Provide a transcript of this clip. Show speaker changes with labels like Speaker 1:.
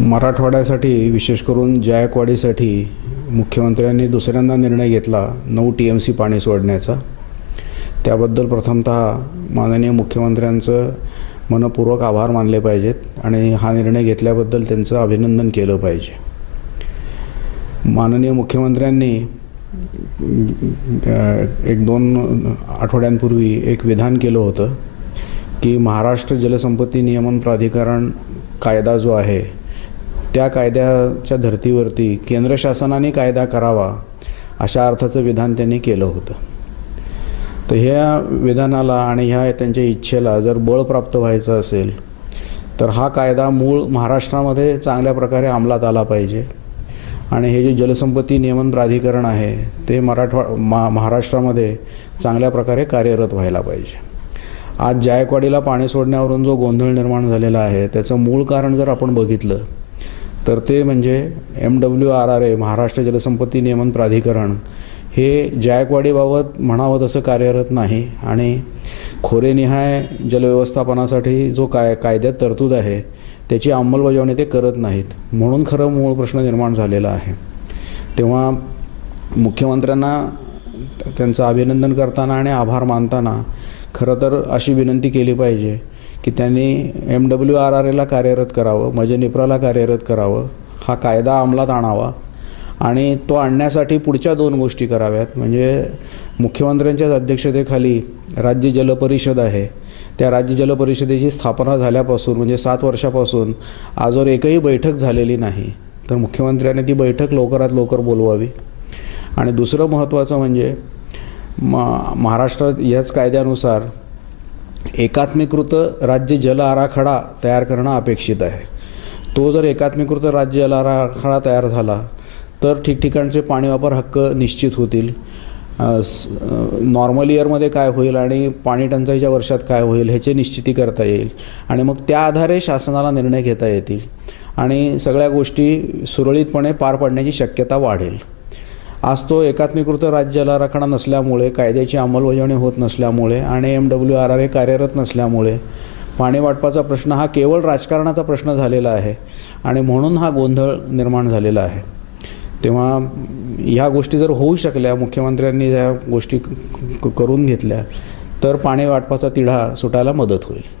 Speaker 1: मराठवाड्यासाठी विशेष करून जायकवाडीसाठी मुख्यमंत्र्यांनी दुसऱ्यांदा निर्णय घेतला नऊ टी एम सी पाणी सोडण्याचा. त्याबद्दल प्रथमतः माननीय मुख्यमंत्र्यांचं मनपूर्वक आभार मानले पाहिजेत आणि हा निर्णय घेतल्याबद्दल त्यांचं अभिनंदन केलं पाहिजे. माननीय मुख्यमंत्र्यांनी एक दोन आठवड्यांपूर्वी एक विधान केलं होतं की महाराष्ट्र जलसंपत्ती नियमन प्राधिकरण कायदा जो आहे त्या कायद्याच्या धर्तीवरती केंद्र शासनाने कायदा करावा अशा अर्थाचं विधान त्यांनी केलं होतं. तर ह्या विधानाला आणि ह्या त्यांच्या इच्छेला जर बळ प्राप्त व्हायचं असेल तर हा कायदा मूळ महाराष्ट्रामध्ये चांगल्या प्रकारे अंमलात आला पाहिजे. आणि हे जे जलसंपत्ती नियमन प्राधिकरण आहे ते मराठवा मा महाराष्ट्रामध्ये चांगल्या प्रकारे कार्यरत व्हायला पाहिजे. आज जायकवाडीला पाणी सोडण्यावरून जो गोंधळ निर्माण झालेला आहे त्याचं मूळ कारण जर आपण बघितलं तर ते म्हणजे M W R R A Maharashtra जलसंपत्ती नियमन प्राधिकरण हे जायकवाडीबाबत म्हणावं तसं कार्यरत नाही आणि खोरेनिहाय जलव्यवस्थापनासाठी जो काय कायद्यात तरतूद आहे त्याची अंमलबजावणी ते करत नाहीत. म्हणून खरं मूळ प्रश्न निर्माण झालेला आहे. तेव्हा मुख्यमंत्र्यांना त्यांचं अभिनंदन करताना आणि आभार मानताना खरं तर अशी विनंती केली पाहिजे की त्यांनी एम डब्ल्यू आर आर एला कार्यरत करावं मजनिप्राला कार्यरत करावं हा कायदा अंमलात आणावा आणि तो आणण्यासाठी पुढच्या दोन गोष्टी कराव्यात. म्हणजे मुख्यमंत्र्यांच्याच अध्यक्षतेखाली राज्य जलपरिषद आहे. त्या राज्य जलपरिषदेची स्थापना झाल्यापासून म्हणजे सात वर्षापासून आजवर एकही बैठक झालेली नाही. तर मुख्यमंत्र्यांनी ती बैठक लवकरात लवकर बोलवावी. आणि दुसरं महत्त्वाचं म्हणजे म महाराष्ट्रात याच कायद्यानुसार एकात्मीकृत राज्य जल आराखडा तयार करणं अपेक्षित आहे. तो जर एकात्मीकृत राज्य जल आराखडा तयार झाला तर ठिकठिकाणचे पाणी वापर हक्क निश्चित होतील. नॉर्मल इयरमध्ये काय होईल आणि पाणी टंचाईच्या वर्षात काय होईल ह्याची निश्चिती करता येईल. आणि मग त्या आधारे शासनाला निर्णय घेता येतील. आणि सगळ्या गोष्टी सुरळीतपणे पार पडण्याची शक्यता वाढेल. आज तो एकात्मीकृत राज्याला जल नसल्यामुळे कायद्याची अंमलबजावणी होत नसल्यामुळे आणि M W R R A कार्यरत नसल्यामुळे पाणी वाटपाचा प्रश्न हा केवळ राजकारणाचा प्रश्न झालेला आहे आणि म्हणून हा गोंधळ निर्माण झालेला आहे. तेव्हा ह्या गोष्टी जर होऊ शकल्या मुख्यमंत्र्यांनी ज्या गोष्टी क- करून घेतल्या तर पाणी वाटपाचा तिढा सुटायला मदत होईल.